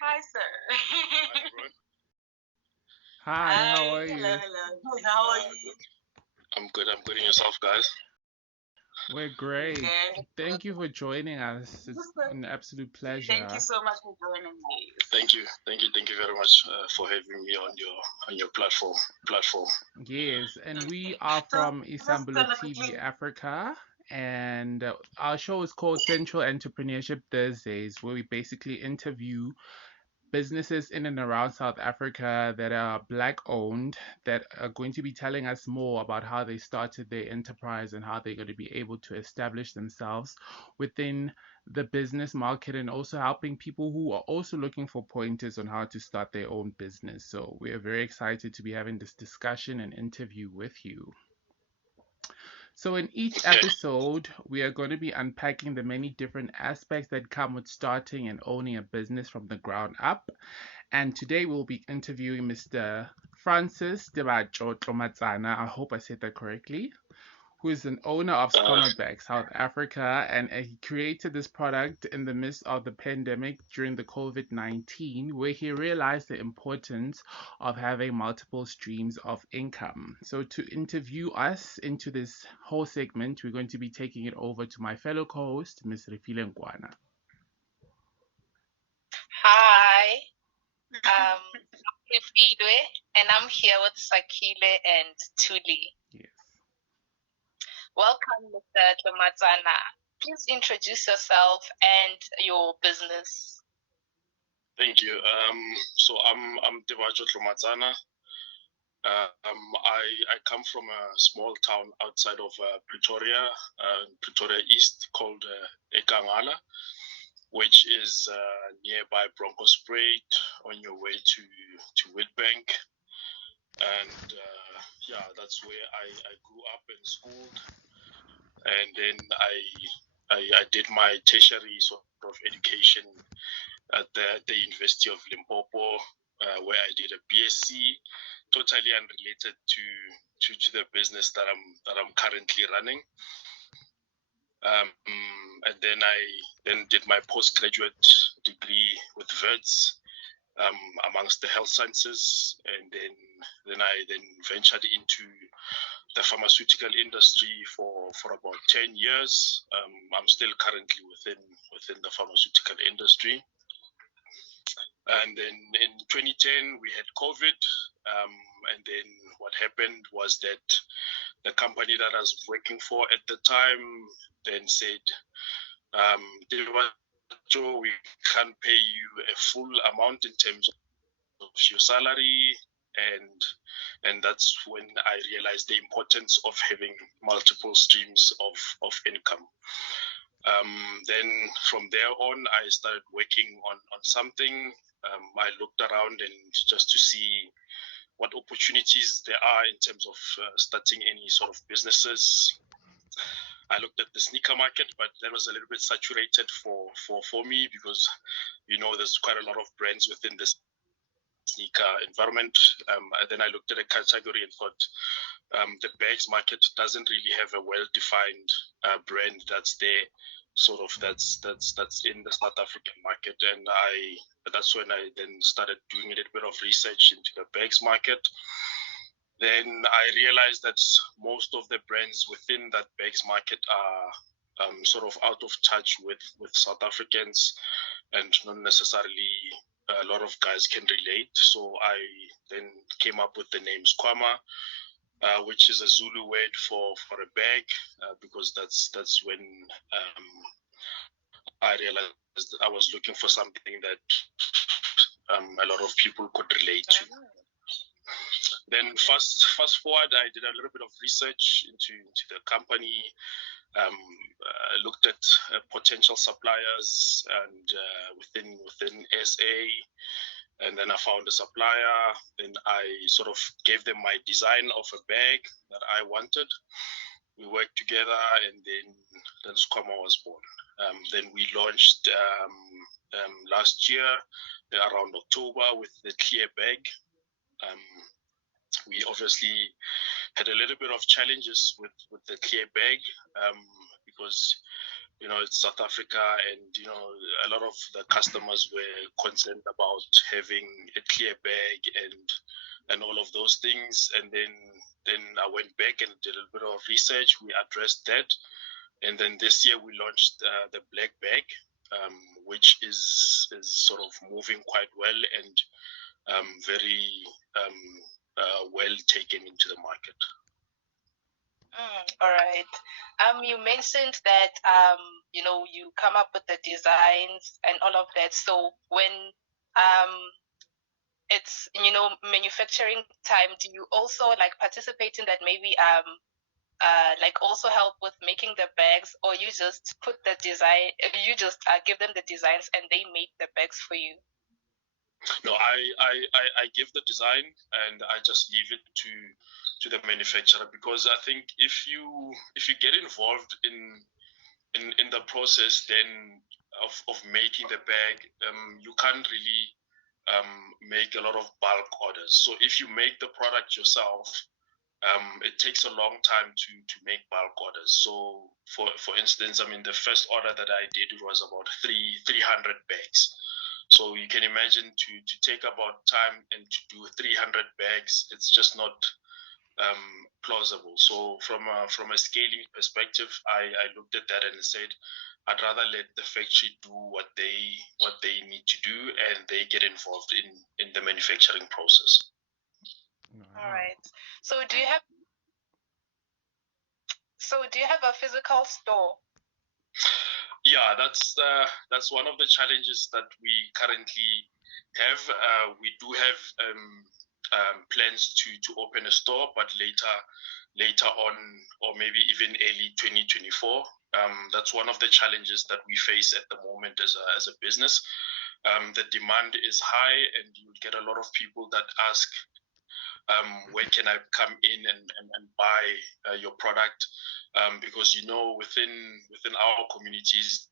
Hi, sir. Hi, everyone. Hi, how Hi. are you? Hello. How are you? I'm good. I'm good. And yourself, guys? We're great. Good. Thank you for joining us. It's an absolute pleasure. Thank you so much for joining me. Thank you. Thank you very much for having me on your platform. Yes, and we are from Isambulo TV Africa, and our show is called Central Entrepreneurship Thursdays, where we basically interview businesses in and around South Africa that are black owned that are going to be telling us more about how they started their enterprise and how they're going to be able to establish themselves within the business market, and also helping people who are also looking for pointers on how to start their own business. So we are very excited to be having this discussion and interview with you. So, in each episode, we are going to be unpacking the many different aspects that come with starting and owning a business from the ground up. And today we'll be interviewing Mr. Francis Debacho Tlomatsana. I hope I said that correctly. Who is an owner of Scomerback, South Africa, and he created this product in the midst of the pandemic during the COVID-19, where he realized the importance of having multiple streams of income. So to interview us into this whole segment, we're going to be taking it over to my fellow co-host, Ms. Refile Ngwana. Hi, I'm Refile, and I'm here with Sakile and Tuli. Yes. Welcome, Mr. Tlomatsana. Please introduce yourself and your business. Thank you. So I'm Debacho Tlomatsana. I come from a small town outside of Pretoria, Pretoria East, called Ekangala, which is nearby Bronkhorstspruit on your way to Witbank. And yeah, that's where I grew up and schooled. And then I did my tertiary sort of education at the University of Limpopo, where I did a BSc, totally unrelated to the business that I'm currently running. And then I did my postgraduate degree with Wits, amongst the health sciences, and then I ventured into the pharmaceutical industry for about 10 years. I'm still currently within the pharmaceutical industry. And then in 2010 we had COVID, and then what happened was that the company that I was working for at the time then said, Joe, we can't pay you a full amount in terms of your salary, and that's when I realized the importance of having multiple streams of income. Then from there on, I started working on something. I looked around and just to see what opportunities there are in terms of starting any sort of businesses. I looked at the sneaker market, but that was a little bit saturated for me because, there's quite a lot of brands within this sneaker environment. Then I looked at a category and thought the bags market doesn't really have a well-defined brand that's there, sort of that's in the South African market. And that's when I then started doing a little bit of research into the bags market. Then I realized that most of the brands within that bags market are sort of out of touch with South Africans, and not necessarily a lot of guys can relate. So I then came up with the name SKHWAMA, which is a Zulu word for a bag, because that's when I realized I was looking for something that a lot of people could relate to. Then fast forward, I did a little bit of research into the company, looked at potential suppliers and within SA, and then I found a supplier. Then I sort of gave them my design of a bag that I wanted. We worked together, and then SKHWAMA was born. Then we launched last year around October with the clear bag. We obviously had a little bit of challenges with the clear bag, because it's South Africa, and a lot of the customers were concerned about having a clear bag and all of those things. And then I went back and did a bit of research. We addressed that, and then this year we launched the black bag, which is sort of moving quite well and very well taken into the market. All right. You mentioned that you come up with the designs and all of that. So when it's manufacturing time, do you also like participate in that? Maybe like also help with making the bags, or you just put the design, you just give them the designs and they make the bags for you? No, I give the design and I just leave it to the manufacturer, because I think if you get involved in the process then of making the bag, you can't really make a lot of bulk orders. So if you make the product yourself, it takes a long time to make bulk orders. So for instance, the first order that I did, it was about 300 bags. So you can imagine to take about time and to do 300 bags, it's just not plausible. So from a scaling perspective, I looked at that and said, I'd rather let the factory do what they need to do, and they get involved in the manufacturing process. Wow. All right. So do you have a physical store? Yeah, that's one of the challenges that we currently have. We do have plans to open a store, but later on, or maybe even early 2024. That's one of the challenges that we face at the moment as a business. The demand is high, and you get a lot of people that ask, where can I come in and buy your product? Because within our communities,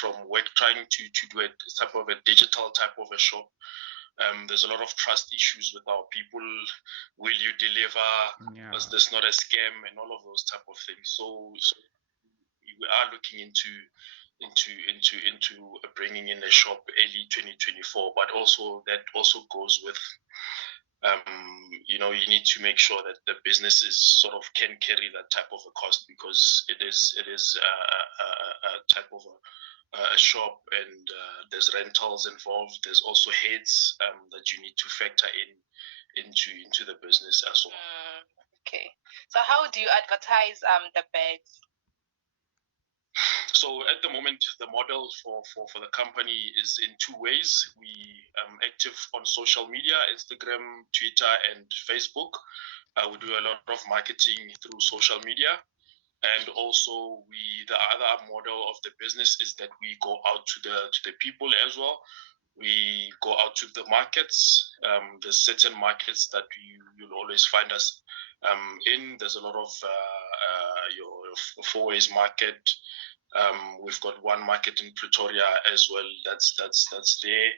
from work trying to do a type of a digital type of a shop, there's a lot of trust issues with our people. Will you deliver? Yeah. Is this not a scam? And all of those type of things. So we are looking into bringing in a shop early 2024, but also that also goes with you need to make sure that the business is sort of can carry that type of a cost, because it is a type of a shop, and there's rentals involved. There's also heads that you need to factor into the business as well. Okay. So how do you advertise the bags? So at the moment, the model for the company is in two ways. We active on social media, Instagram, Twitter, and Facebook. We do a lot of marketing through social media. And also the other model of the business is that we go out to the people as well. We go out to the markets. There's certain markets that you'll always find us in. There's a lot of your Fourways market. We've got one market in Pretoria as well. That's there,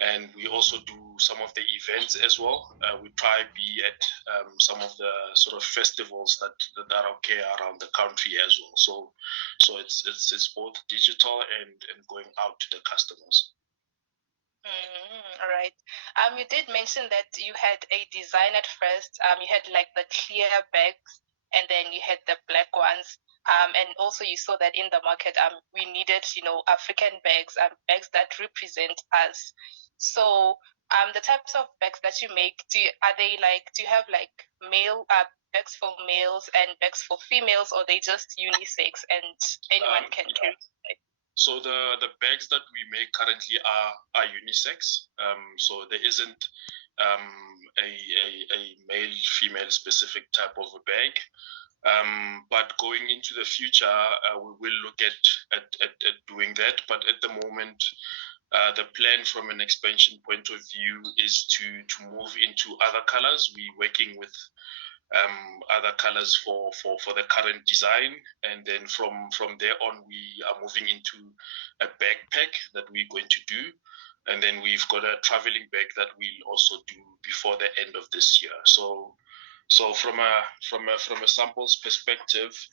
and we also do some of the events as well. We try be at some of the sort of festivals that are okay around the country as well. So it's both digital and going out to the customers. All right. You did mention that you had a design at first. You had like the clear bags, and then you had the black ones. And also you saw that in the market, we needed, African bags, bags that represent us. So, the types of bags that you make, do you have like male bags for males and bags for females, or they just unisex and anyone can carry? So the bags that we make currently are unisex. So there isn't a male female specific type of a bag. But going into the future, we will look at doing that. But at the moment, the plan from an expansion point of view is to move into other colors. We're working with other colors for the current design, and then from there on, we are moving into a backpack that we're going to do, and then we've got a traveling bag that we'll also do before the end of this year. So So from a samples perspective,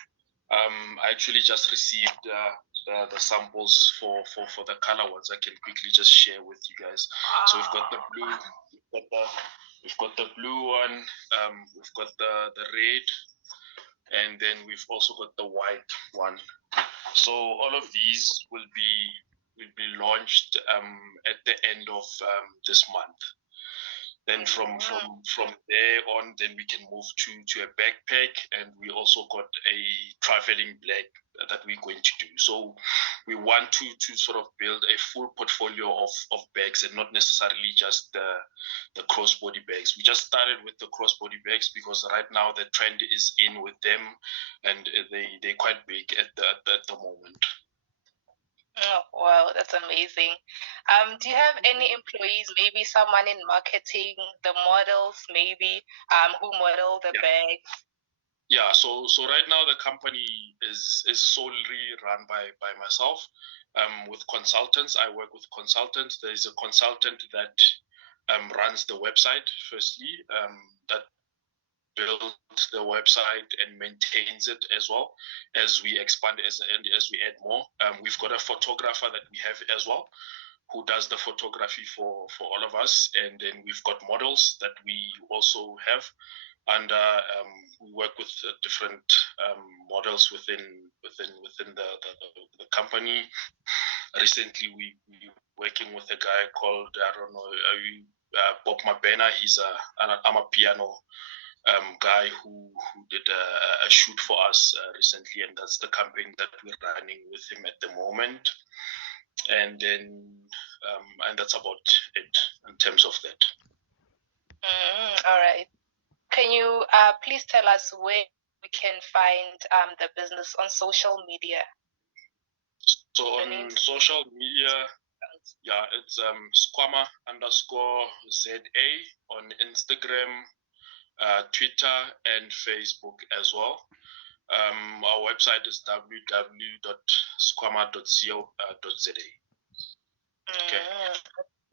I actually just received the samples for the color ones. I can quickly just share with you guys. So we've got the blue, we've got the blue one, we've got the red, and then we've also got the white one. So all of these will be launched at the end of this month. Then from there on, then we can move to a backpack, and we also got a traveling bag that we're going to do. So we want to sort of build a full portfolio of bags, and not necessarily just the crossbody bags. We just started with the crossbody bags because right now the trend is in with them, and they're quite big at the moment. Oh, wow, that's amazing. Do you have any employees, maybe someone in marketing, the models, maybe, who model the bags? Yeah, so right now the company is solely run by myself. With consultants, I work with consultants. There is a consultant that runs the website firstly, that builds the website and maintains it as well as we expand as we add more. We've got a photographer that we have as well, who does the photography for all of us, and then we've got models that we also have, and we work with different models within the company. Recently, we working with a guy called, I don't know, Bob Mabena. He's an amapiano guy who did a shoot for us recently, and that's the campaign that we're running with him at the moment. And then and that's about it in terms of that. All right. Can you please tell us where we can find the business on social media? So on social media, yeah, it's @SKHWAMA_ZA on Instagram, Twitter, and Facebook as well. Our website is www.skhwama.co.za. Okay.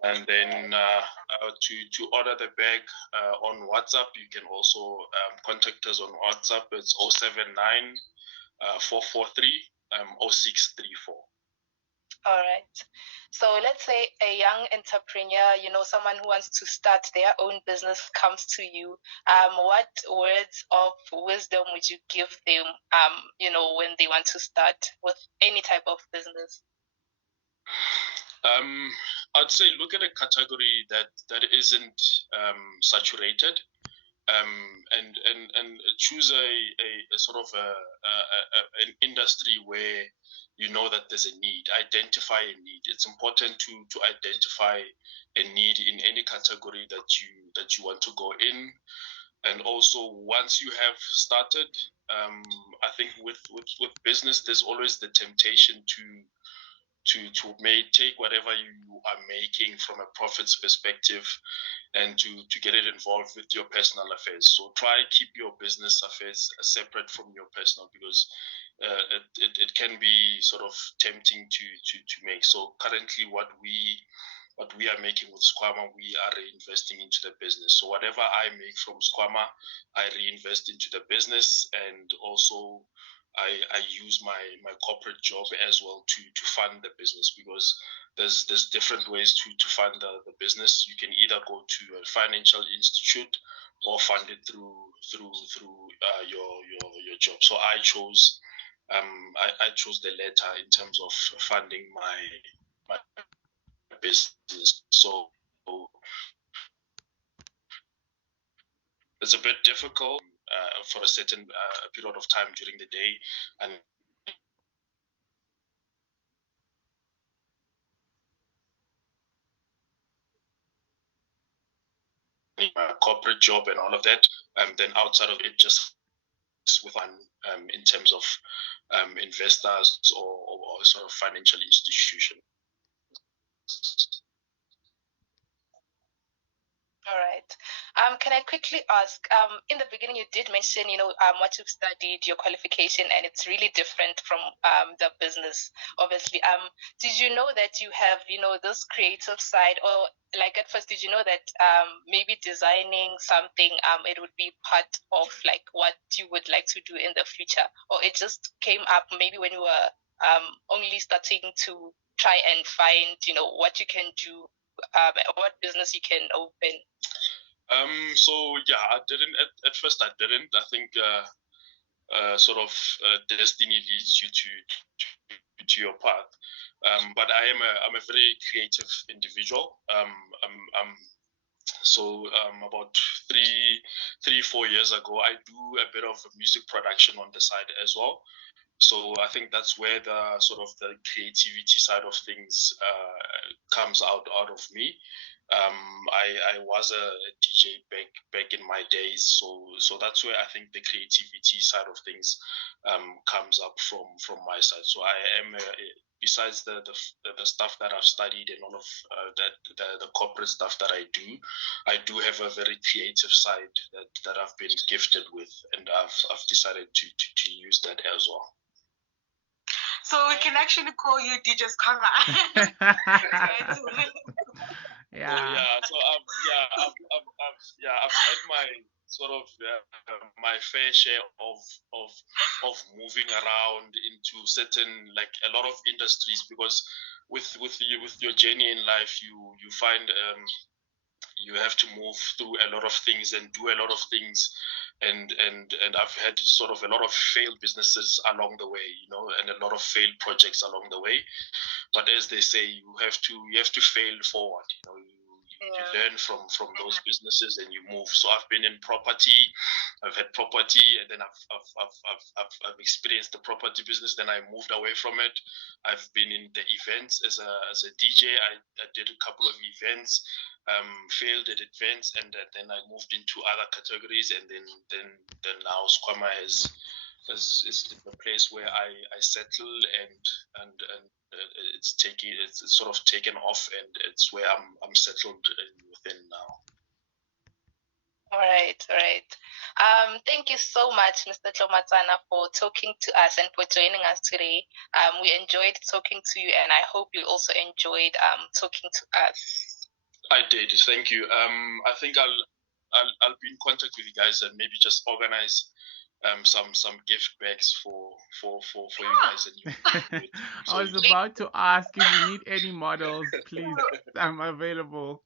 And then to order the bag on WhatsApp, you can also contact us on WhatsApp. It's 079 443 0634. All right. So let's say a young entrepreneur, someone who wants to start their own business comes to you. What words of wisdom would you give them, when they want to start with any type of business? I'd say look at a category that isn't saturated, and choose a sort of an industry where you know that there's a need. Identify a need. It's important to identify a need in any category that you want to go in. And also, once you have started, I think with business, there's always the temptation to take whatever you are making from a profits perspective and to get it involved with your personal affairs. So try keep your business affairs separate from your personal, because it can be sort of tempting to make. So currently what we are making with SKHWAMA, we are reinvesting into the business. So whatever I make from SKHWAMA, I reinvest into the business, and also I use my corporate job as well to fund the business, because there's different ways to fund the business. You can either go to a financial institute or fund it through your job. So I chose the latter in terms of funding my business. So it's a bit difficult for a certain period of time during the day, and my corporate job and all of that. Then outside of it, just with one in terms of investors or sort of financial institution. All right. Can I quickly ask? In the beginning, you did mention, what you've studied, your qualification, and it's really different from the business, obviously. Did you know that you have, this creative side, or like at first, did you know that maybe designing something, it would be part of like what you would like to do in the future, or it just came up maybe when you were only starting to try and find, what you can do, what business you can open? So yeah, I didn't at first. I didn't. I think sort of destiny leads you to your path. But I'm a very creative individual. So about 4 years ago, I do a bit of music production on the side as well. So I think that's where the sort of the creativity side of things comes out of me. I was a DJ back in my days, so that's where I think the creativity side of things comes up from my side. So I am besides the stuff that I've studied and all of the corporate stuff that I do have a very creative side that I've been gifted with, and I've decided to use that as well. So we can actually call you DJ Skanga. Yeah. So I've had my sort of my fair share of moving around into certain, like a lot of industries, because with your journey in life, you find you have to move through a lot of things and do a lot of things, and I've had sort of a lot of failed businesses along the way, and a lot of failed projects along the way. But as they say, you have to fail forward. You learn from those businesses and you move. So I've been in property, I've had property, and then I've experienced the property business. Then I moved away from it. I've been in the events as a DJ. I did a couple of events, failed at events, and then I moved into other categories, and then now SKHWAMA is the place where I settle, and it's sort of taken off, and it's where I'm settled within now. All right. Thank you so much, Mr. Tlomatsana, for talking to us and for joining us today. We enjoyed talking to you, and I hope you also enjoyed talking to us. I did. Thank you. I think I'll be in contact with you guys and maybe just organize some gift bags for you guys and you. I was about to ask if you need any models, please. I'm available.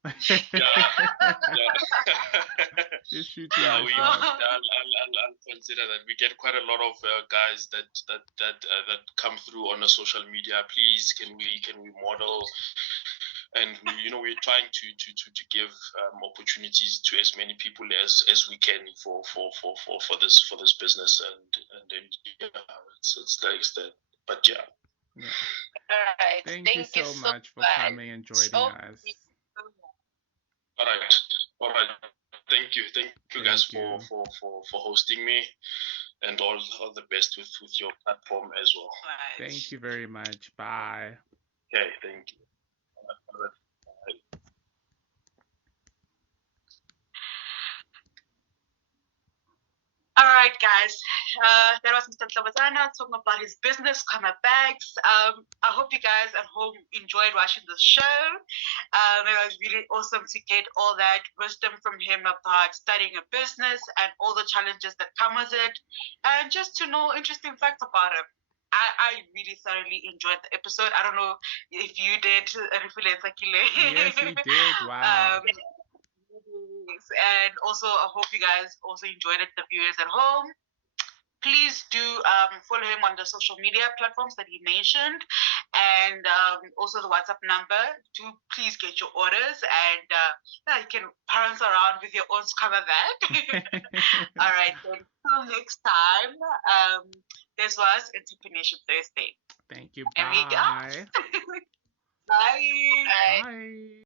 Just shoot me I'll consider that. We get quite a lot of guys that come through on the social media. Please, can we model? And we're trying to give opportunities to as many people as we can for this business, and then it's that. But yeah. All right. Thank you so much for coming and joining us. All right. Thank you guys for hosting me, and all the best with your platform as well. Thank you very much. Bye. Okay, thank you. All right, guys. That was Mr. Tlomatsana talking about his business, SKHWAMA Bags. I hope you guys at home enjoyed watching the show. It was really awesome to get all that wisdom from him about studying a business and all the challenges that come with it, and just to know interesting facts about him. I really thoroughly enjoyed the episode. I don't know if you did. Yes, we did. Wow. And also, I hope you guys also enjoyed it, the viewers at home. Please do follow him on the social media platforms that he mentioned, and also the WhatsApp number. Do please get your orders, and you can bounce around with your own SKHWAMA bag. All right, until next time. This was Entrepreneurship Thursday. Thank you. Bye. Bye. Bye.